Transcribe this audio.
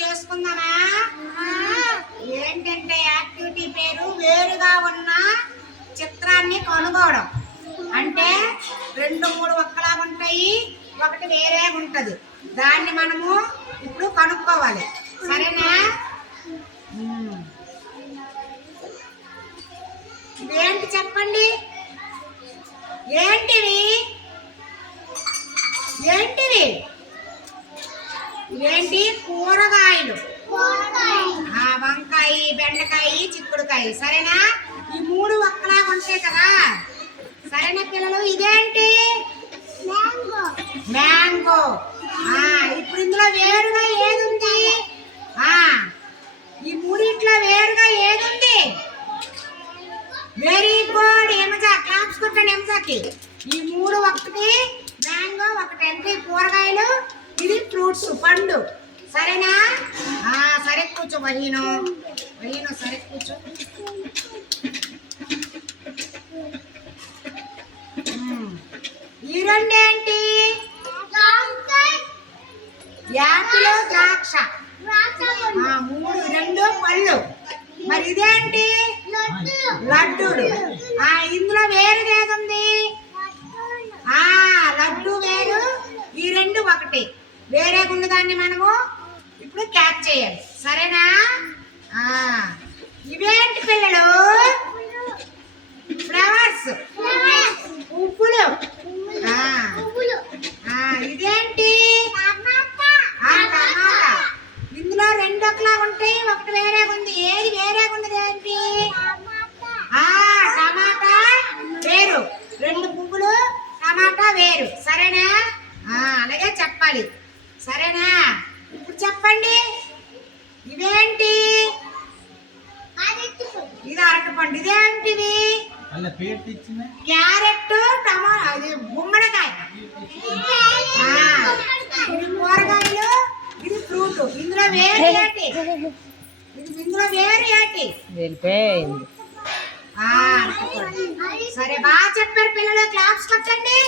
చేసుకుందామా? ఏంటంటే యాక్టివిటీ పేరు వేరుగా ఉన్న చిత్రాన్ని కనుగోవడం. అంటే 2, 3 ఒక్కలాగా ఉంటాయి, ఒకటి వేరే ఉంటది. దాన్ని మనము ఇప్పుడు కనుక్కోవాలి. సరేనా? ఇదేంటి చెప్పండి? ఏంటివి? ఏంటివి? ఇవేంటి? కూరగాయలు. వంకాయ, బెండకాయ, చిక్కుడుకాయ. సరేనా? ఈ 3 ఒక్కలాగా ఉంటాయి కదా. సరేనా పిల్లలు? ఇదేంటి? మ్యాంగో. ఇప్పుడు ఇందులో వేరుగా ఏదుంది? ఈ 3 వేరుగా ఏదుంది? వెరీ గుడ్ ఏమజా, క్లాప్స్ కొట్టండి ఏమజాకి. ఈ 3 ఒకటి మ్యాంగో, ఒకటి అంటే కూరగాయలు, ఇది ఫ్రూట్స్ పండు. సరేనా? సరే కూర్చో వహీను. సరే కూర్చో. ఈ రెండేంటి? యాపిల్, ద్రాక్ష. 2 పళ్ళు. మరి ఇదేంటి? లడ్డూలు. ఇందులో వేరు ఏదుంది? లడ్డు వేరు, ఈ 2 ఒకటి. వేరే ఉన్నదాన్ని మనము ఇప్పుడు క్యాచ్ చేయాలి. సరేనా? ఇవేంటి పిల్లలు? ఫ్లవర్స్, పువ్వులు. ఇదేంటి? టమాటా. ఇందులో 2 ఒకలా ఉంటాయి, ఒకటి వేరే ఉంది. ఏది వేరే ఉన్నది? ఏంటి? టమాటా వేరు, 2 పువ్వులు, టమాటా వేరు. సరేనా? అలాగే చెప్పాలి. సరేనా? ఇప్పుడు చెప్పండి. ఇవేంటి? ఇది అరటిపండు. ఇదేంటివి? క్యారెట్, గుమ్మడికాయ. ఇది కూరగాయలు, ఇది ఫ్రూట్. ఇందులో వేరు ఏంటి? సరే బాగా చెప్పారు పిల్లలు. క్లాప్స్ కొట్టండి.